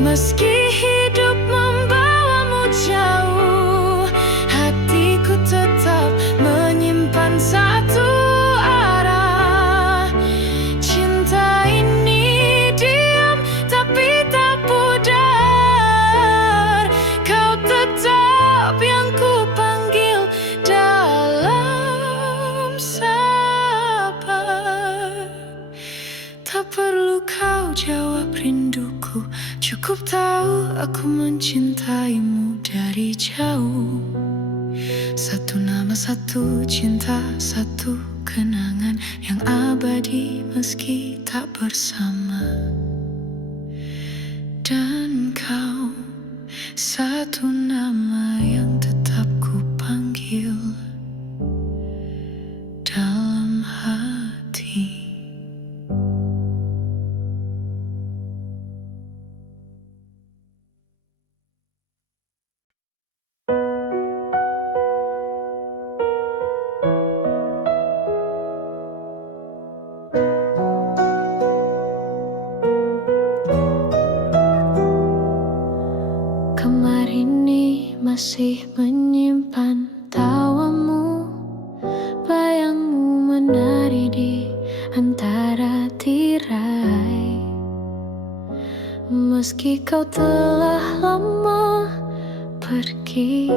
Meski hidup membawamu jauh, hatiku tetap menyimpan satu arah. Cinta ini diam tapi tak pudar. Kau tetap yang ku panggil dalam sabar. Tak perlu kau jawab rinduku, cukup tahu aku mencintaimu dari jauh. Satu nama, satu cinta, satu kenangan yang abadi meski tak bersama. Dan kau, satu nama yang tetap ku panggil dalam hati. Kamar ini masih menyimpan tawamu, bayangmu menari di antara tirai. Meski kau telah lama pergi,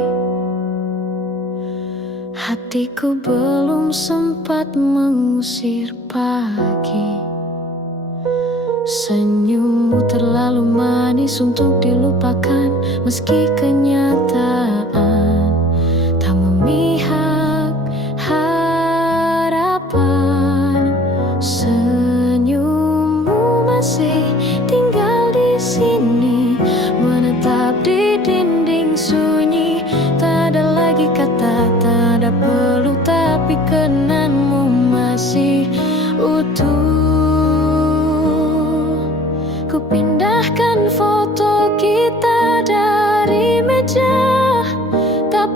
hatiku belum sempat mengusir pagi. Senyummu terlalu manis untuk dilupakan, meski kenyataan tak memihak harapan. Senyummu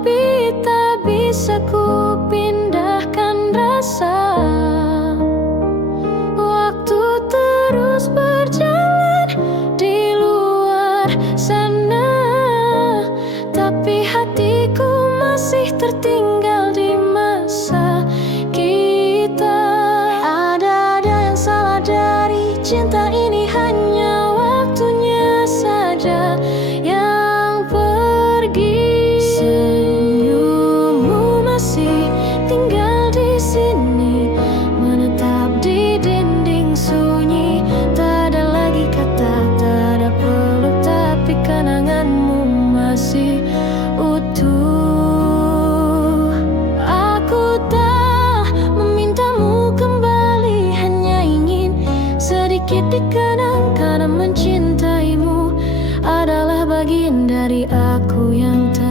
tapi tak bisa ku pindahkan rasa. Waktu terus berjalan di luar sana, tapi hatiku masih tertinggal di masa kita. Ada yang salah dari cinta ini, hanya waktunya saja yang pergi. Senyummu masih tinggal di sini, menetap di dinding sunyi. Tak ada lagi kata, tak ada peluk, tapi kenanganmu masih utuh. Aku tak memintamu kembali, hanya ingin sedikit dikenang, karena mencintaimu adalah bagian dari aku yang tenang.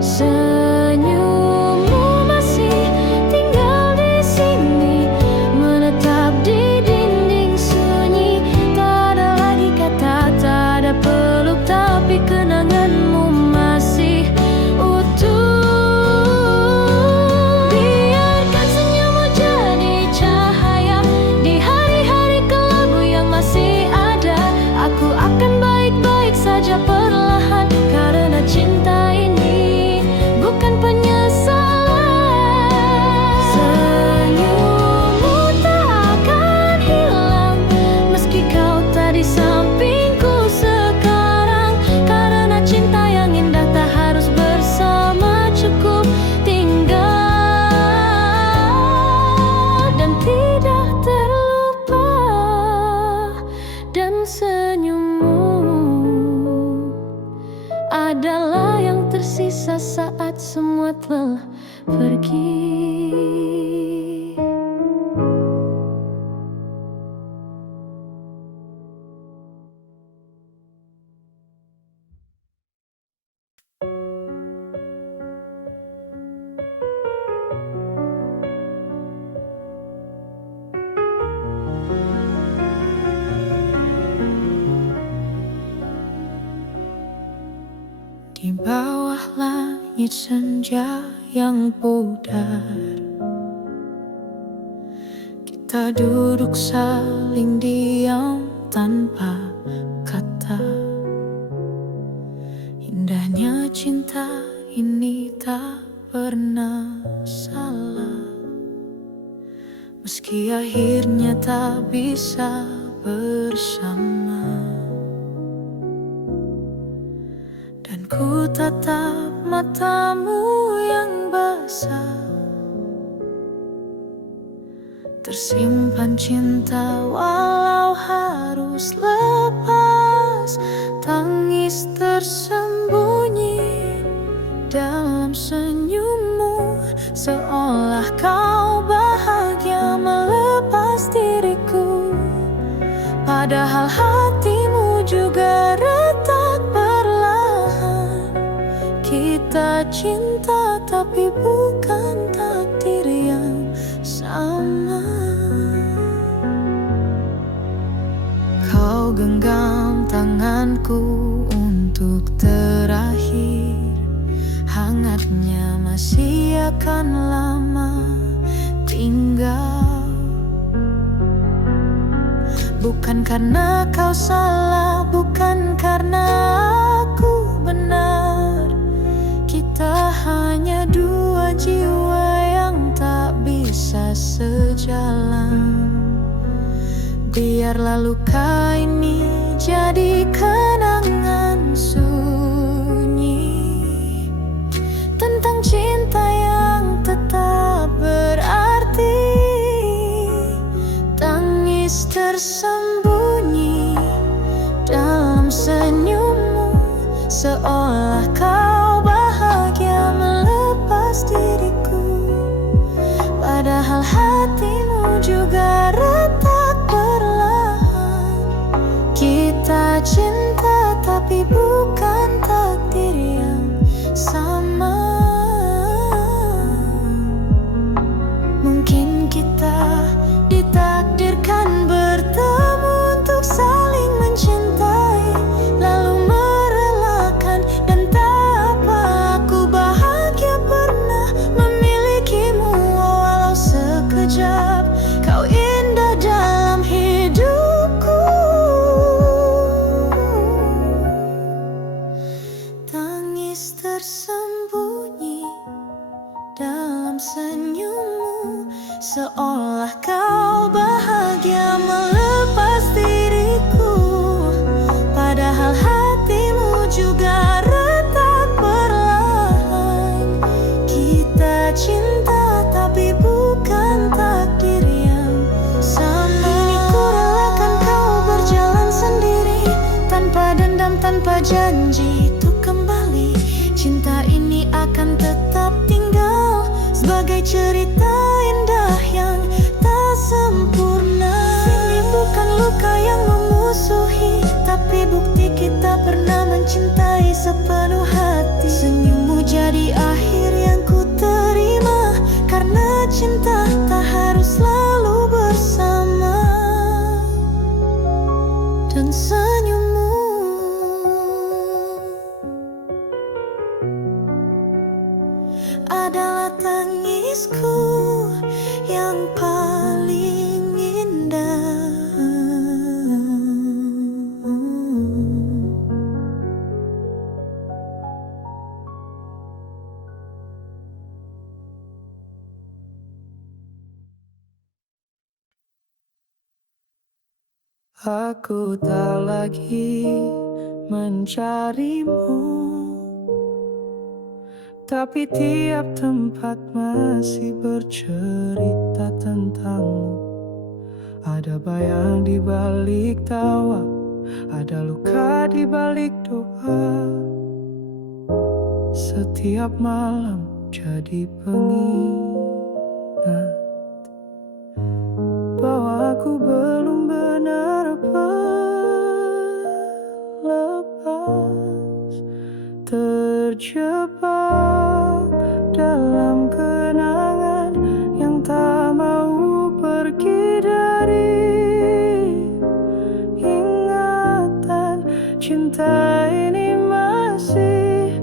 Senyummu masih tinggal di sini, menetap di dinding sunyi. Tak ada lagi kata, tak ada peluk, tapi kenanganmu masih utuh. Biarkan senyummu jadi cahaya di hari-hari kelabu yang masih ada. Aku akan baik-baik saja perlahan, karena cinta ini bukan penyesalan. Senyummu tak akan hilang, meski kau tak di sampingku sekarang. Karena cinta yang indah tak harus bersama, cukup tinggal dan tidak terlupa. Dan senyummu adalah yang tersisa saat semua telah pergi. Di bawah langit senja yang pudar, kita duduk saling diam tanpa kata. Indahnya cinta ini tak pernah salah, meski akhirnya tak bisa bersama. Dan ku tatap matamu yang basah, tersimpan cinta walau harus lepas. Tangis tersembunyi dalam senyummu, seolah kau bahagia melepas diriku. Padahal hatimu juga retak perlahan. Kita cinta tapi bukan takdir yang sama. Kau genggam tanganku untuk terakhir, hangatnya masih akan lama tinggal. Bukan karena kau salah, bukan karena aku benar. Kita hanya dua jiwa yang tak bisa sejalan. Biarlah luka ini jadi kenangan sunyi tentang cinta yang tetap berarti. Tangis tersembunyi dalam senyummu, seolah kau bahagia melepas diriku. Padahal hatimu juga retak perlahan. Kita cinta tapi bukan takdir yang sama. Mungkin kita ditakdirkan bertemu untuk saling mencintai, lalu merelakan tersembunyi dalam senyummu, seolah kau bahagia melepas diriku. Padahal hatimu juga retak perlahan. Kita cinta tapi bukan takdir yang sama. Kini ku relakan kau berjalan sendiri, tanpa dendam, tanpa janji untuk kembali. Cinta ini akan tetap tinggal sebagai cerita indah yang tak sempurna. Ini bukan luka yang memusuhi, tapi bukti kita pernah mencintai sepenuh hati. Senyummu jadi akhir yang ku terima, karena cinta tak harus selalu bersama. Dan senyummu adalah tangisku yang paling indah. Aku tak lagi mencarimu, tapi tiap tempat masih bercerita tentangmu. Ada bayang di balik tawa, ada luka di balik doa. Setiap malam jadi pengingat bahwa aku belum benar lepas, terjebak dalam kenangan yang tak mau pergi dari ingatan. Cinta ini masih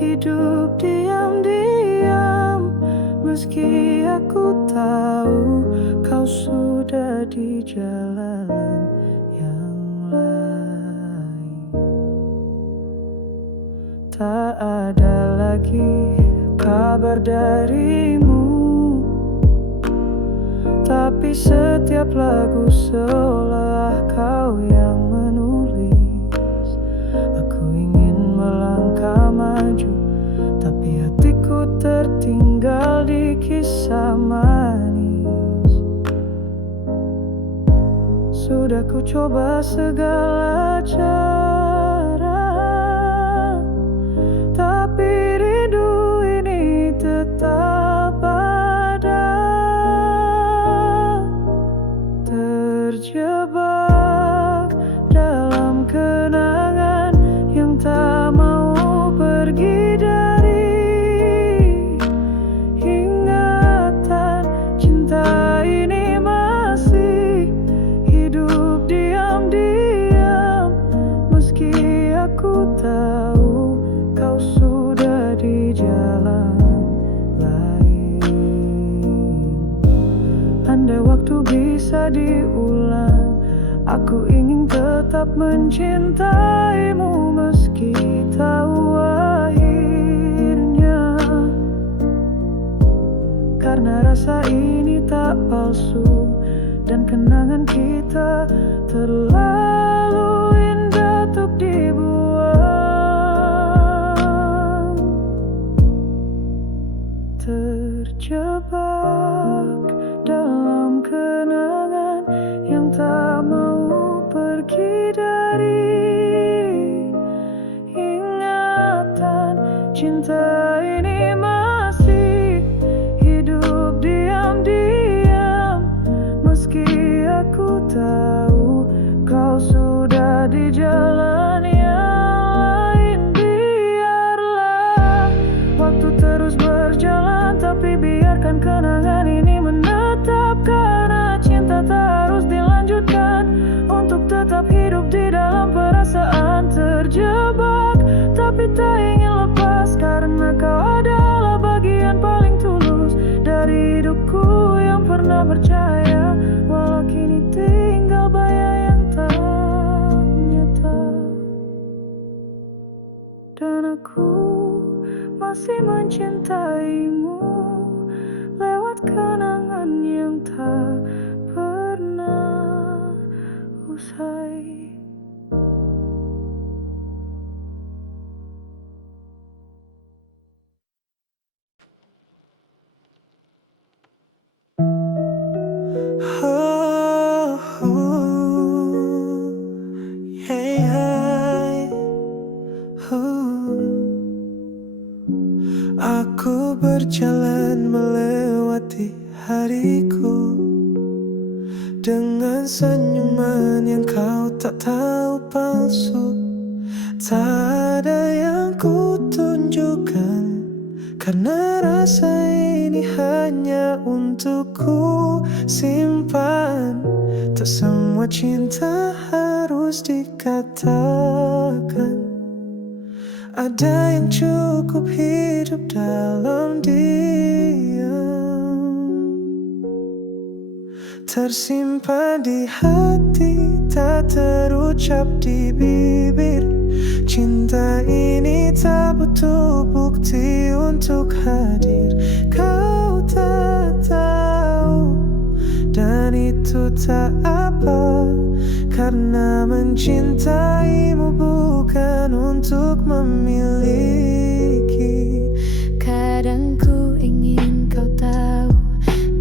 hidup diam-diam, meski aku tahu kau sudah di jalan yang lain. Tak ada lagi kabar darimu, tapi setiap lagu seolah kau yang menulis. Aku ingin melangkah maju, tapi hatiku tertinggal di kisah manis. Sudah ku coba segala cara, tapi rindu ini tetap ada. Terjebak dalam kenangan yang tak mau pergi dari ingatan. Cinta ini masih hidup diam-diam, meski aku tahu kau sudah di jalan lain. Andai waktu bisa diulang, aku ingin tetap mencintaimu meski tahu akhirnya. Karena rasa ini tak palsu, dan kenangan kita terlalu indah untuk dibuang. Terjebak dalam kenangan yang tak mau pergi dari ingatan. Cinta ini masih hidup diam-diam, meski aku tahu kau sudah di jalan yang lain. Biarlah waktu terus berjalan, tapi biarkan kenangan ini menetap. Karena cinta tak harus dilanjutkan untuk tetap hidup di dalam perasaan. Terjebak tapi tak ingin lepas, karena kau adalah bagian paling tulus dari hidupku yang pernah percaya. Walau kini tinggal bayang yang tak nyata, dan aku masih mencintaimu lewat kenangan yang tak pernah usai. Oh, hey, hey, Aku berjalan melewati hariku dengan senyuman yang kau tak tahu palsu. Tak ada yang ku tunjukkan, karena rasa ini hanya untukku simpan. Tak semua cinta harus dikatakan. Ada yang cukup hidup dalam diam, tersimpan di hati, tak terucap di bibir. Cinta ini tak butuh bukti untuk hadir. Kau tak tahu, dan itu tak apa, karena mencintaimu bukan untuk memiliki. Kadang ku ingin kau tahu,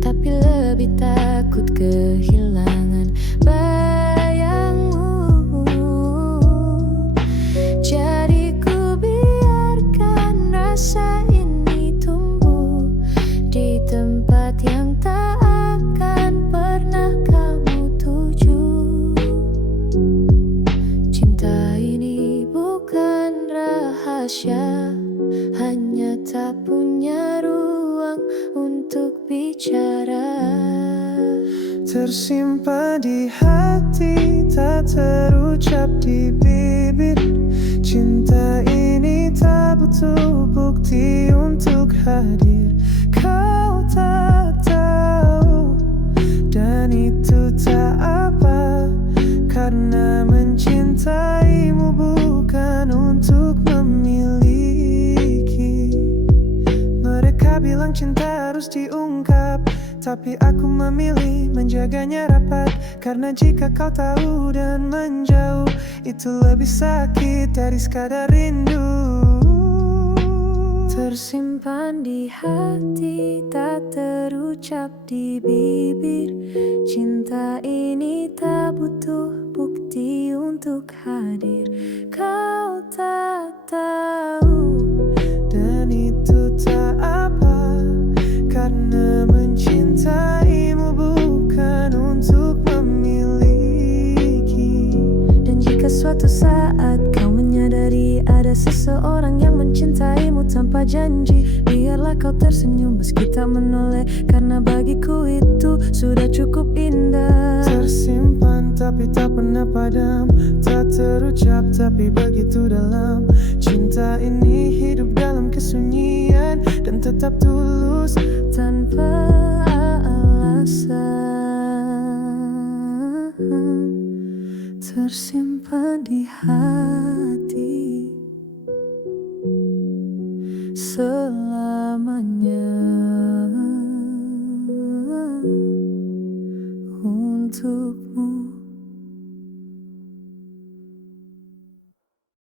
tapi lebih takut kehilangan bayangmu. Jadi ku biarkan rasa ini tumbuh di tempat yang tak akan pernah kamu tuju. Cinta ini bukan rahasia, hanya tak punya ruang untuk bicara. Tersimpan di hati, tak terucap di bibir. Cinta ini tak butuh bukti untuk hadir. Kau tak tahu, dan itu tak apa, karena mencintaimu bukan untuk memiliki. Mereka bilang cinta harus diungkap, tapi aku memilih menjaganya rapat. Karena jika kau tahu dan menjauh, itu lebih sakit dari sekadar rindu. Tersimpan di hati, tak terucap di bibir. Cinta ini tak butuh bukti untuk hadir. Kau tak tahu, Dan itu tak apa, karena mencintaimu bukan untuk memiliki. dan jika suatu saat kau menyadari ada seseorang yang mencintaimu tanpa janji, biarlah kau tersenyum meski tak menoleh, karena bagiku itu sudah cukup indah. Tersimpan tapi tak pernah padam, tak terucap tapi begitu dalam. Cinta ini hidup dalam kesunyian dan tetap tulus Tanpa alasan, tersimpan di hati.